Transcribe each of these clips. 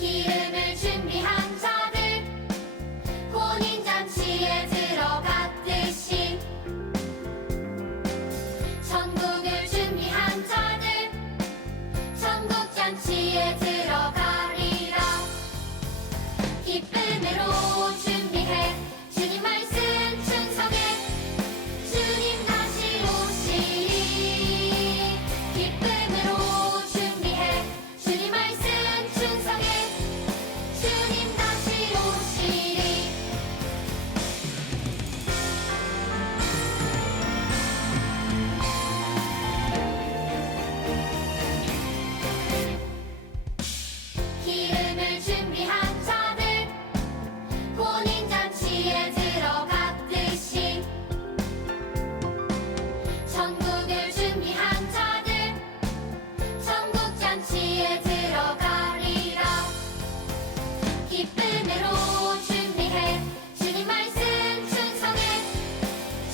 기름을 준비한 자들 혼인잔치에 들어갔듯이 천국을 준비한 자들 천국잔치에 들어가리라. 기쁨으로 준비해 주님 말씀 충성해 주님 다시 오시리. 기쁨으로 준비해 주님 말씀 충성해 주님 다시 오시리. 기름을 준비한 자들 혼인잔치에 들어갔듯이 천국을 준비한 자들 천국잔치에 들어가리라. 기쁨으로 준비해 주님 말씀 충성해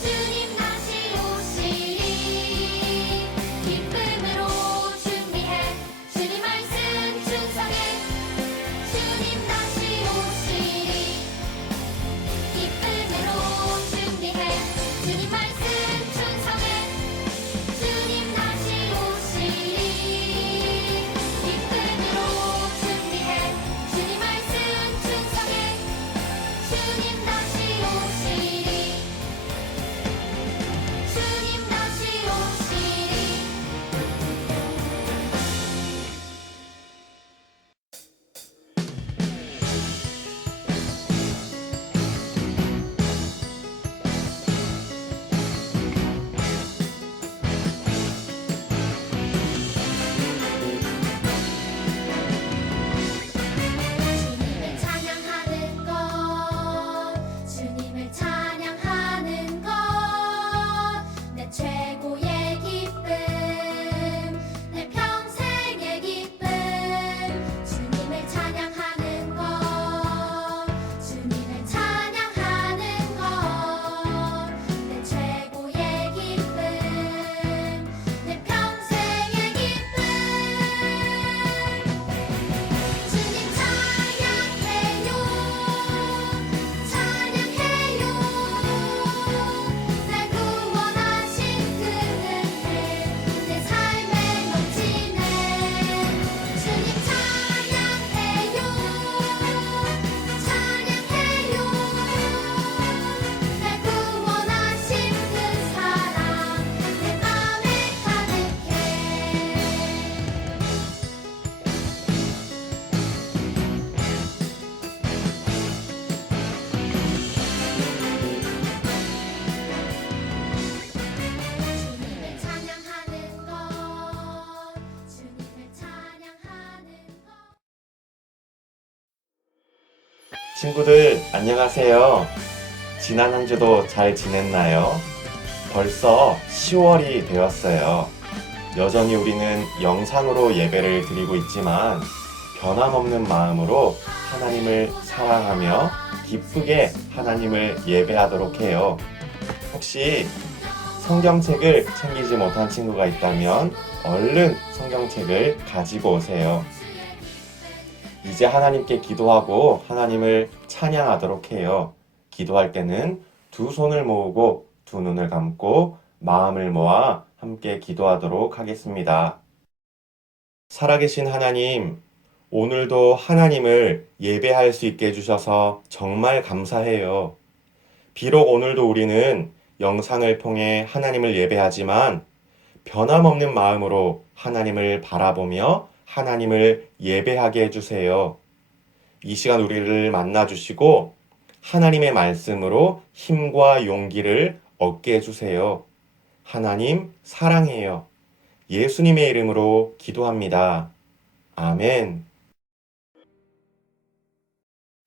주님 다시 오시리. 기쁨으로 준비해 주님 말씀 충성해 주님 다시 오시리. 기쁨으로 준비해 주님 말씀 충성해 주님 다시 오시리. 기쁨으로 준비해 주님 말씀 충성해 주님 다시 오시리. 주님 다시 오시리. 주님을 찬양하는 것 주님을 찬양하는 것 내 최고의 기쁨 내 평생의 기쁨. 주님을 찬양하는 것 주님을 찬양하는 것 내 최고의 기쁨 내 평생의 기쁨. 주님 찬양해요 찬양해요 날 구원하신 그 은혜 내 삶에 넘치네. 주님 찬양해요 찬양해요 날 구원하신 그 사랑 내 맘에 가득해. 주님을 찬양하는 것 주님을 찬양하는 것. 친구들, 안녕하세요. 지난 한 주도 잘 지냈나요? 벌써 10월이 되었어요. 여전히 우리는 영상으로 예배를 드리고 있지만 변함없는 마음으로 하나님을 사랑하며 기쁘게 하나님을 예배하도록 해요. 혹시 성경책을 챙기지 못한 친구가 있다면 얼른 성경책을 가지고 오세요. 이제 하나님께 기도하고 하나님을 찬양하도록 해요. 기도할 때는 두 손을 모으고 두 눈을 감고 마음을 모아 함께 기도하도록 하겠습니다. 살아계신 하나님, 오늘도 하나님을 예배할 수 있게 해주셔서 정말 감사해요. 비록 오늘도 우리는 영상을 통해 하나님을 예배하지만 변함없는 마음으로 하나님을 바라보며 하나님을 예배하게 해주세요. 이 시간 우리를 만나주시고 하나님의 말씀으로 힘과 용기를 얻게 해주세요. 하나님 사랑해요. 예수님의 이름으로 기도합니다. 아멘.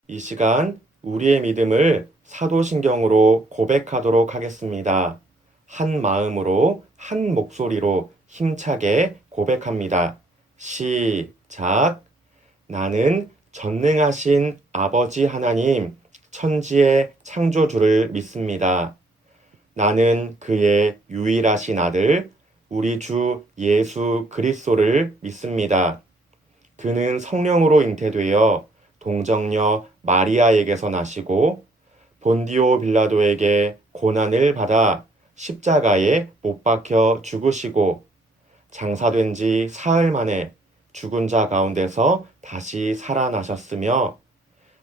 이 시간 우리의 믿음을 사도신경으로 고백하도록 하겠습니다. 한 마음으로 한 목소리로 힘차게 고백합니다. 시작. 나는 전능하신 아버지 하나님, 천지의 창조주를 믿습니다. 나는 그의 유일하신 아들, 우리 주 예수 그리스도를 믿습니다. 그는 성령으로 잉태되어 동정녀 마리아에게서 나시고 본디오 빌라도에게 고난을 받아 십자가에 못 박혀 죽으시고 장사된 지 사흘 만에 죽은 자 가운데서 다시 살아나셨으며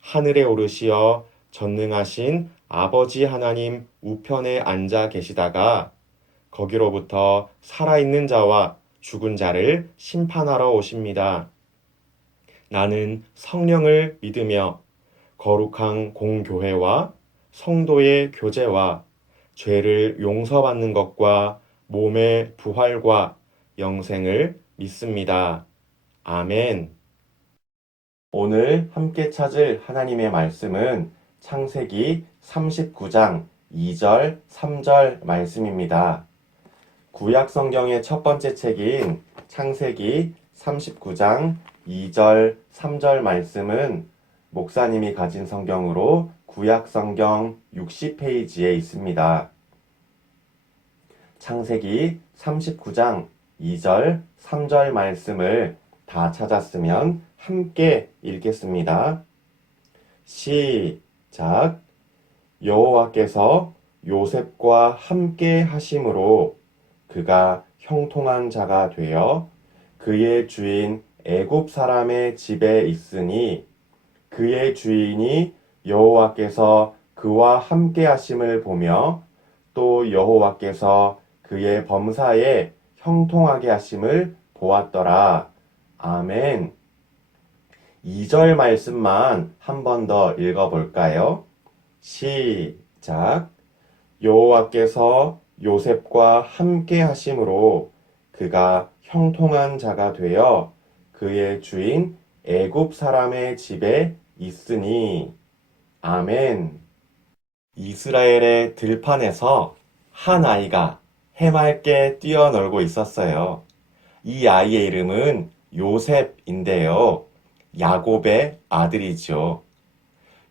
하늘에 오르시어 전능하신 아버지 하나님 우편에 앉아 계시다가 거기로부터 살아있는 자와 죽은 자를 심판하러 오십니다. 나는 성령을 믿으며 거룩한 공교회와 성도의 교제와 죄를 용서받는 것과 몸의 부활과 영생을 믿습니다. 아멘. 오늘 함께 찾을 하나님의 말씀은 창세기 39장 2절, 3절 말씀입니다. 구약 성경의 첫 번째 책인 창세기 39장 2절, 3절 말씀은 목사님이 가진 성경으로 구약 성경 60페이지에 있습니다. 창세기 39장 2절, 3절 말씀을 다 찾았으면 함께 읽겠습니다. 시작. 여호와께서 요셉과 함께 하심으로 그가 형통한 자가 되어 그의 주인 애굽 사람의 집에 있으니 그의 주인이 여호와께서 그와 함께 하심을 보며 또 여호와께서 그의 범사에 형통하게 하심을 보았더라. 아멘. 2절 말씀만 한 번 더 읽어볼까요? 시작. 여호와께서 요셉과 함께 하심으로 그가 형통한 자가 되어 그의 주인 애굽 사람의 집에 있으니. 아멘. 이스라엘의 들판에서 한 아이가 해맑게 뛰어놀고 있었어요. 이 아이의 이름은 요셉인데요. 야곱의 아들이죠.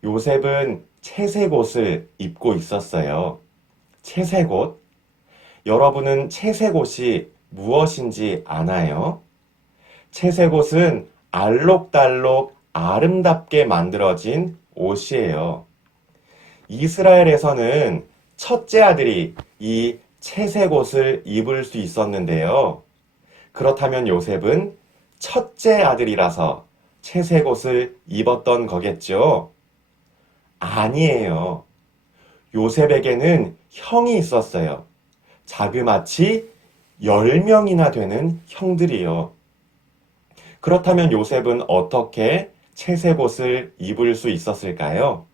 요셉은 채색 옷을 입고 있었어요. 채색 옷? 여러분은 채색 옷이 무엇인지 아나요? 채색 옷은 알록달록 아름답게 만들어진 옷이에요. 이스라엘에서는 첫째 아들이 이 채색 옷을 입을 수 있었는데요. 그렇다면 요셉은 첫째 아들이라서 채색 옷을 입었던 거겠죠? 아니에요. 요셉에게는 형이 있었어요. 자그마치 10명이나 되는 형들이요. 그렇다면 요셉은 어떻게 채색 옷을 입을 수 있었을까요?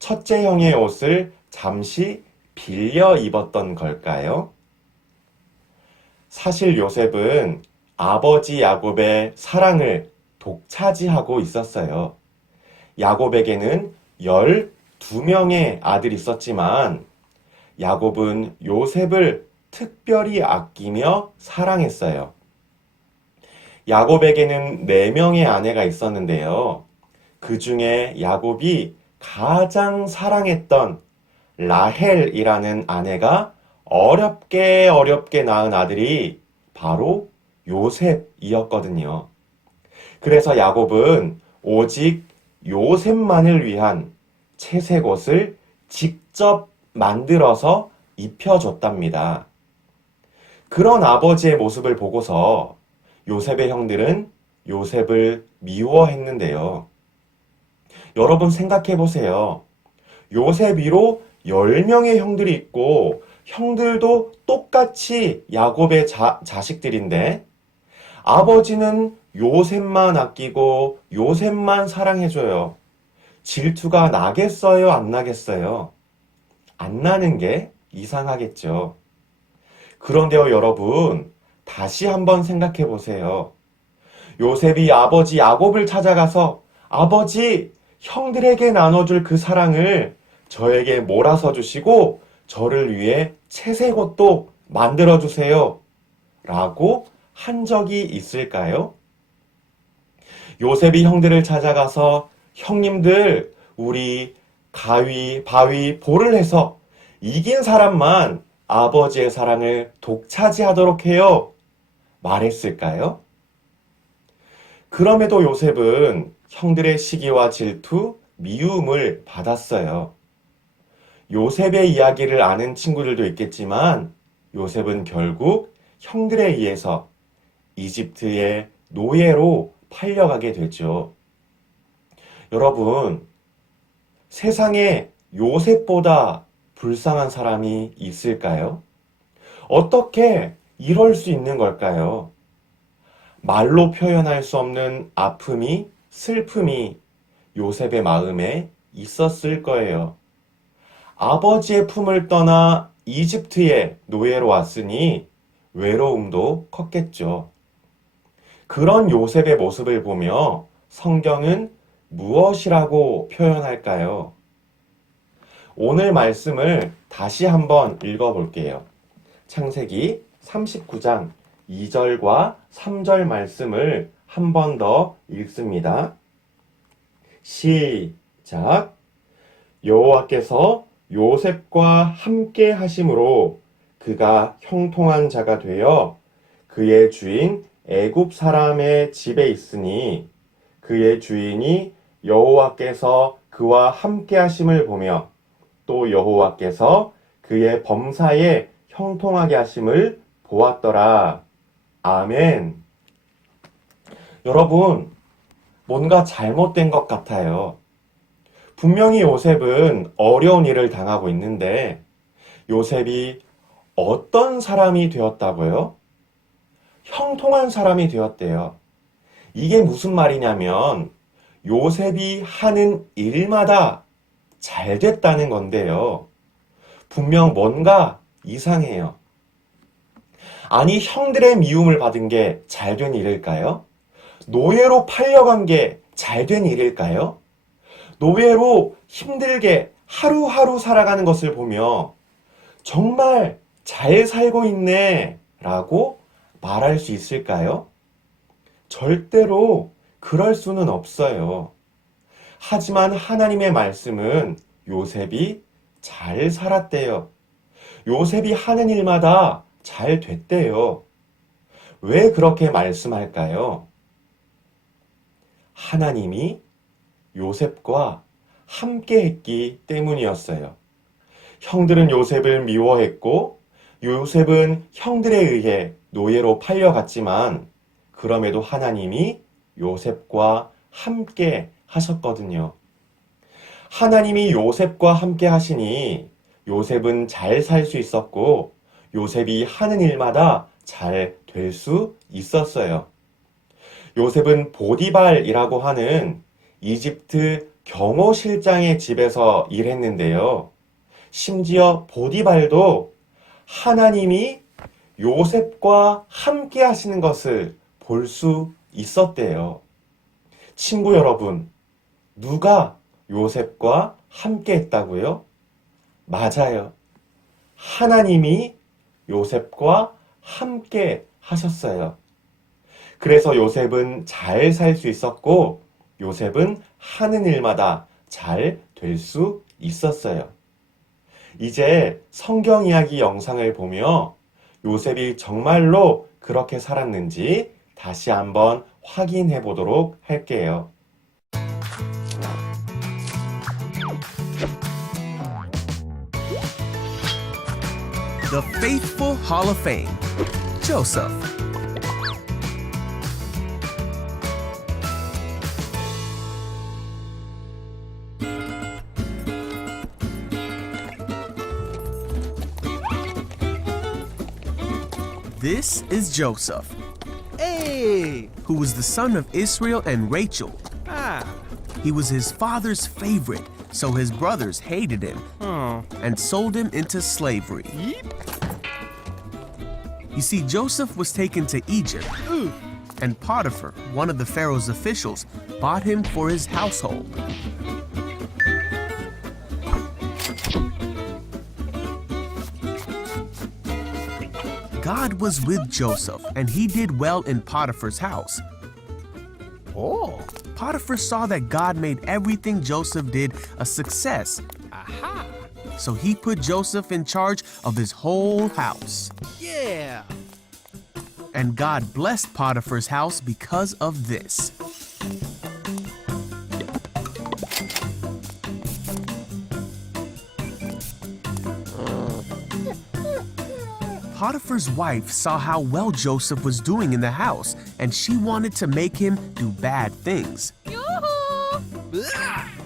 첫째 형의 옷을 잠시 빌려 입었던 걸까요? 사실 요셉은 아버지 야곱의 사랑을 독차지하고 있었어요. 야곱에게는 12명의 아들이 있었지만 야곱은 요셉을 특별히 아끼며 사랑했어요. 야곱에게는 4명의 아내가 있었는데요. 그 중에 야곱이 가장 사랑했던 라헬이라는 아내가 어렵게 낳은 아들이 바로 요셉이었거든요. 그래서 야곱은 오직 요셉만을 위한 채색 옷을 직접 만들어서 입혀줬답니다. 그런 아버지의 모습을 보고서 요셉의 형들은 요셉을 미워했는데요. 여러분 생각해 보세요. 요셉 위로 10명의 형들이 있고 형들도 똑같이 야곱의 자식들인데 아버지는 요셉만 아끼고 요셉만 사랑해줘요. 질투가 나겠어요? 안 나겠어요? 안 나는 게 이상하겠죠. 그런데요, 여러분, 다시 한번 생각해 보세요. 요셉이 아버지 야곱을 찾아가서 아버지, 형들에게 나눠줄 그 사랑을 저에게 몰아서 주시고 저를 위해 채색 옷도 만들어 주세요. 라고 한 적이 있을까요? 요셉이 형들을 찾아가서 형님들, 우리 가위, 바위, 볼을 해서 이긴 사람만 아버지의 사랑을 독차지하도록 해요. 말했을까요? 그럼에도 요셉은 형들의 시기와 질투, 미움을 받았어요. 요셉의 이야기를 아는 친구들도 있겠지만 요셉은 결국 형들에 의해서 이집트의 노예로 팔려가게 되죠. 여러분, 세상에 요셉보다 불쌍한 사람이 있을까요? 어떻게 이럴 수 있는 걸까요? 말로 표현할 수 없는 아픔이, 슬픔이 요셉의 마음에 있었을 거예요. 아버지의 품을 떠나 이집트의 노예로 왔으니 외로움도 컸겠죠. 그런 요셉의 모습을 보며 성경은 무엇이라고 표현할까요? 오늘 말씀을 다시 한번 읽어볼게요. 창세기 39장 2절과 3절 말씀을 한 번 더 읽습니다. 시작. 여호와께서 요셉과 함께 하심으로 그가 형통한 자가 되어 그의 주인 애굽 사람의 집에 있으니 그의 주인이 여호와께서 그와 함께 하심을 보며 또 여호와께서 그의 범사에 형통하게 하심을 보았더라. 아멘. 여러분, 뭔가 잘못된 것 같아요. 분명히 요셉은 어려운 일을 당하고 있는데 요셉이 어떤 사람이 되었다고요? 형통한 사람이 되었대요. 이게 무슨 말이냐면 요셉이 하는 일마다 잘 됐다는 건데요. 분명 뭔가 이상해요. 아니, 형들의 미움을 받은 게 잘 된 일일까요? 노예로 팔려간 게 잘 된 일일까요? 노예로 힘들게 하루하루 살아가는 것을 보며 정말 잘 살고 있네 라고 말할 수 있을까요? 절대로 그럴 수는 없어요. 하지만 하나님의 말씀은 요셉이 잘 살았대요. 요셉이 하는 일마다 잘 됐대요. 왜 그렇게 말씀할까요? 하나님이 요셉과 함께 했기 때문이었어요. 형들은 요셉을 미워했고 요셉은 형들에 의해 노예로 팔려갔지만 그럼에도 하나님이 요셉과 함께 하셨거든요. 하나님이 요셉과 함께 하시니 요셉은 잘 살 수 있었고 요셉이 하는 일마다 잘 될 수 있었어요. 요셉은 보디발이라고 하는 이집트 경호실장의 집에서 일했는데요. 심지어 보디발도 하나님이 요셉과 함께 하시는 것을 볼 수 있었대요. 친구 여러분, 누가 요셉과 함께 했다고요? 맞아요. 하나님이 요셉과 함께 하셨어요. 그래서 요셉은 잘 살 수 있었고 요셉은 하는 일마다 잘 될 수 있었어요. 이제 성경 이야기 영상을 보며 요셉이 정말로 그렇게 살았는지 다시 한번 확인해 보도록 할게요. The Faithful Hall of Fame, Joseph. This is Joseph, Hey! who was the son of Israel and Rachel. Ah! He was his father's favorite, so his brothers hated him Oh. and sold him into slavery. Yeep! You see, Joseph was taken to Egypt, Ooh! and Potiphar, one of the Pharaoh's officials, bought him for his household. God was with Joseph, and he did well in Potiphar's house. Oh! Potiphar saw that God made everything Joseph did a success, Aha! so he put Joseph in charge of his whole house. Yeah! And God blessed Potiphar's house because of this. Potiphar's wife saw how well Joseph was doing in the house, and she wanted to make him do bad things.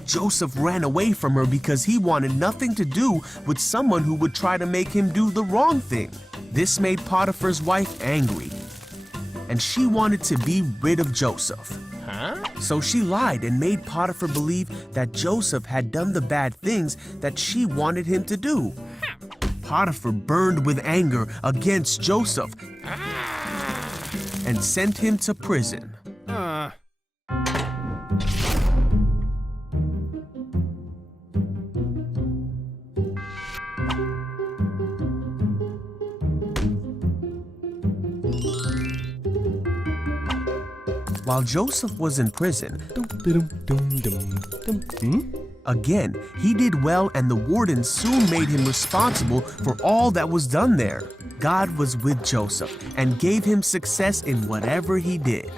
Joseph ran away from her because he wanted nothing to do with someone who would try to make him do the wrong thing. This made Potiphar's wife angry, and she wanted to be rid of Joseph. So she lied and made Potiphar believe that Joseph had done the bad things that she wanted him to do. Potiphar burned with anger against Joseph and sent him to prison. While Joseph was in prison, again, he did well, and the warden soon made him responsible for all that was done there. God was with Joseph and gave him success in whatever he did.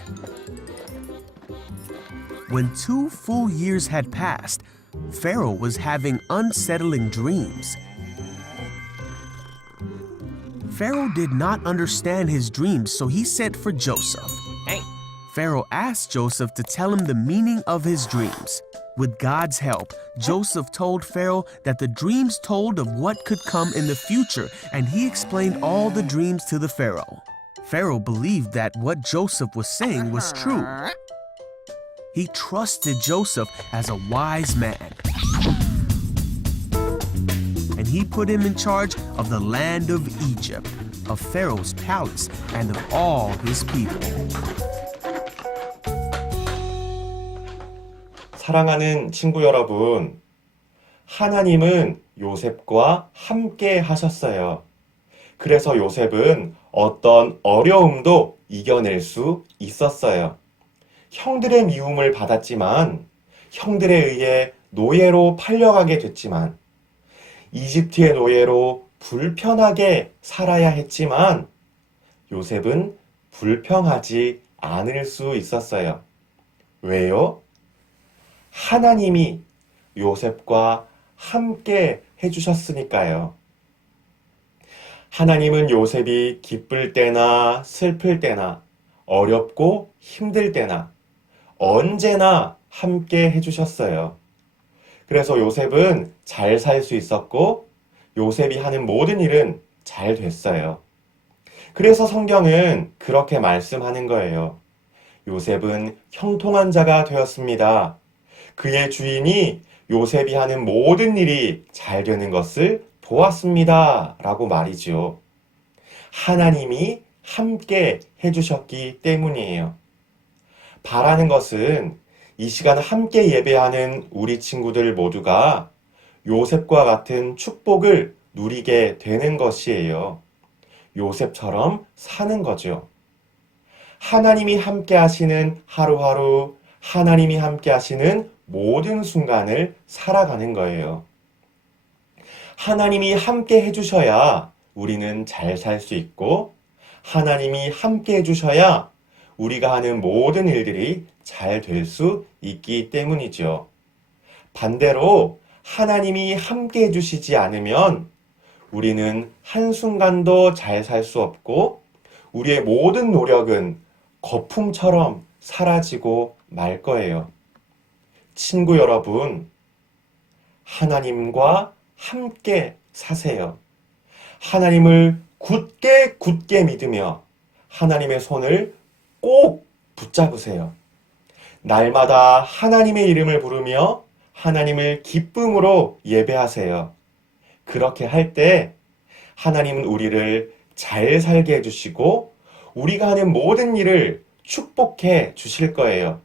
When 2 full years had passed, Pharaoh was having unsettling dreams. Pharaoh did not understand his dreams, so he sent for Joseph. Pharaoh asked Joseph to tell him the meaning of his dreams. With God's help, Joseph told Pharaoh that the dreams told of what could come in the future, and he explained all the dreams to the Pharaoh. Pharaoh believed that what Joseph was saying was true. He trusted Joseph as a wise man, and he put him in charge of the land of Egypt, of Pharaoh's palace, and of all his people. 사랑하는 친구 여러분, 하나님은 요셉과 함께 하셨어요. 그래서 요셉은 어떤 어려움도 이겨낼 수 있었어요. 형들의 미움을 받았지만, 형들에 의해 노예로 팔려가게 됐지만, 이집트의 노예로 불편하게 살아야 했지만, 요셉은 불평하지 않을 수 있었어요. 왜요? 하나님이 요셉과 함께 해주셨으니까요. 하나님은 요셉이 기쁠 때나 슬플 때나 어렵고 힘들 때나 언제나 함께 해주셨어요. 그래서 요셉은 잘 살 수 있었고 요셉이 하는 모든 일은 잘 됐어요. 그래서 성경은 그렇게 말씀하는 거예요. 요셉은 형통한 자가 되었습니다. 그의 주인이 요셉이 하는 모든 일이 잘 되는 것을 보았습니다. 라고 말이죠. 하나님이 함께 해주셨기 때문이에요. 바라는 것은 이 시간 함께 예배하는 우리 친구들 모두가 요셉과 같은 축복을 누리게 되는 것이에요. 요셉처럼 사는 거죠. 하나님이 함께 하시는 하루하루, 하나님이 함께 하시는 모든 순간을 살아가는 거예요. 하나님이 함께 해주셔야 우리는 잘 살 수 있고, 하나님이 함께 해주셔야 우리가 하는 모든 일들이 잘 될 수 있기 때문이죠. 반대로 하나님이 함께 해주시지 않으면 우리는 한순간도 잘 살 수 없고, 우리의 모든 노력은 거품처럼 사라지고 말 거예요. 친구 여러분, 하나님과 함께 사세요. 하나님을 굳게 믿으며 하나님의 손을 꼭 붙잡으세요. 날마다 하나님의 이름을 부르며 하나님을 기쁨으로 예배하세요. 그렇게 할 때 하나님은 우리를 잘 살게 해주시고 우리가 하는 모든 일을 축복해 주실 거예요.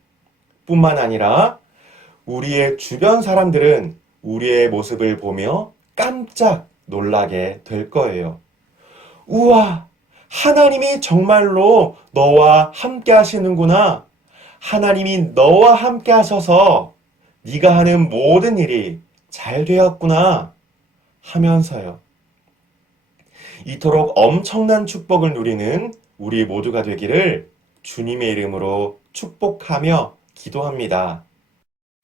뿐만 아니라 우리의 주변 사람들은 우리의 모습을 보며 깜짝 놀라게 될 거예요. 우와, 하나님이 정말로 너와 함께 하시는구나. 하나님이 너와 함께 하셔서 네가 하는 모든 일이 잘 되었구나 하면서요. 이토록 엄청난 축복을 누리는 우리 모두가 되기를 주님의 이름으로 축복하며 기도합니다.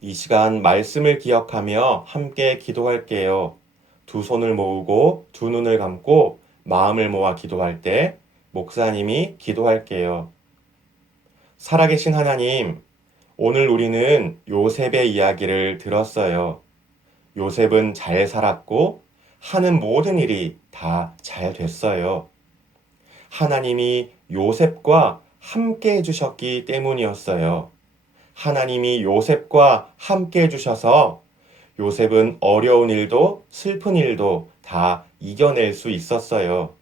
이 시간 말씀을 기억하며 함께 기도할게요. 두 손을 모으고 두 눈을 감고 마음을 모아 기도할 때 목사님이 기도할게요. 살아계신 하나님, 오늘 우리는 요셉의 이야기를 들었어요. 요셉은 잘 살았고 하는 모든 일이 다 잘 됐어요. 하나님이 요셉과 함께 해주셨기 때문이었어요. 하나님이 요셉과 함께 해주셔서 요셉은 어려운 일도 슬픈 일도 다 이겨낼 수 있었어요.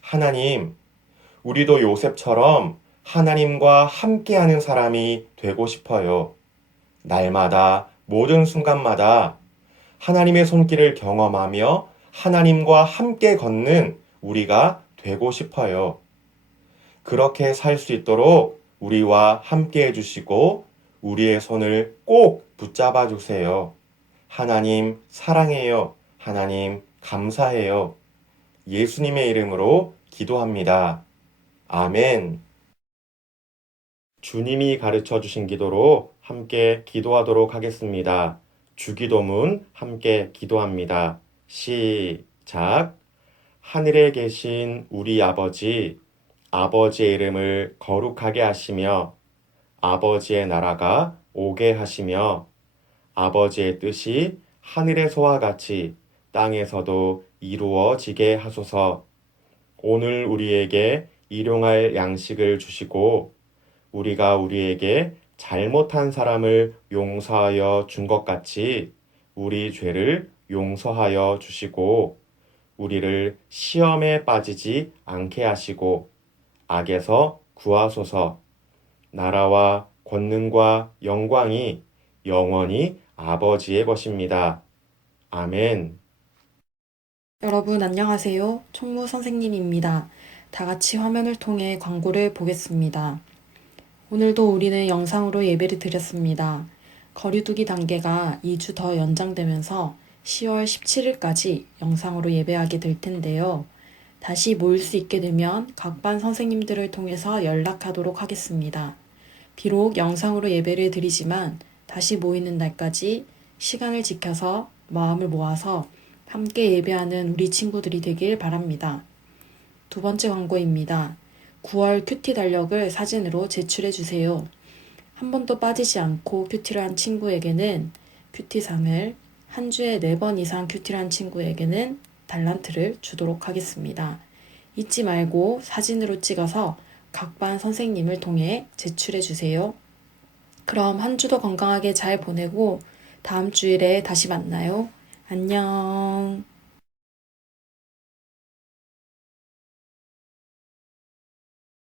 하나님, 우리도 요셉처럼 하나님과 함께하는 사람이 되고 싶어요. 날마다 모든 순간마다 하나님의 손길을 경험하며 하나님과 함께 걷는 우리가 되고 싶어요. 그렇게 살 수 있도록 우리와 함께 해주시고 우리의 손을 꼭 붙잡아 주세요. 하나님 사랑해요. 하나님 감사해요. 예수님의 이름으로 기도합니다. 아멘. 주님이 가르쳐 주신 기도로 함께 기도하도록 하겠습니다. 주기도문 함께 기도합니다. 시작. 하늘에 계신 우리 아버지, 아버지의 이름을 거룩하게 하시며 아버지의 나라가 오게 하시며 아버지의 뜻이 하늘에서와 같이 땅에서도 이루어지게 하소서. 오늘 우리에게 일용할 양식을 주시고 우리가 우리에게 잘못한 사람을 용서하여 준 것 같이 우리 죄를 용서하여 주시고 우리를 시험에 빠지지 않게 하시고 악에서 구하소서. 나라와 권능과 영광이 영원히 아버지의 것입니다. 아멘. 여러분 안녕하세요. 총무 선생님입니다. 다 같이 화면을 통해 광고를 보겠습니다. 오늘도 우리는 영상으로 예배를 드렸습니다. 거리두기 단계가 2주 더 연장되면서 10월 17일까지 영상으로 예배하게 될 텐데요. 다시 모일 수 있게 되면 각 반 선생님들을 통해서 연락하도록 하겠습니다. 비록 영상으로 예배를 드리지만 다시 모이는 날까지 시간을 지켜서 마음을 모아서 함께 예배하는 우리 친구들이 되길 바랍니다. 두 번째 광고입니다. 9월 큐티 달력을 사진으로 제출해 주세요. 한 번도 빠지지 않고 큐티를 한 친구에게는 큐티상을, 한 주에 4번 이상 큐티를 한 친구에게는 달란트를 주도록 하겠습니다. 잊지 말고 사진으로 찍어서 각 반 선생님을 통해 제출해 주세요. 그럼 한 주도 건강하게 잘 보내고 다음 주일에 다시 만나요. 안녕.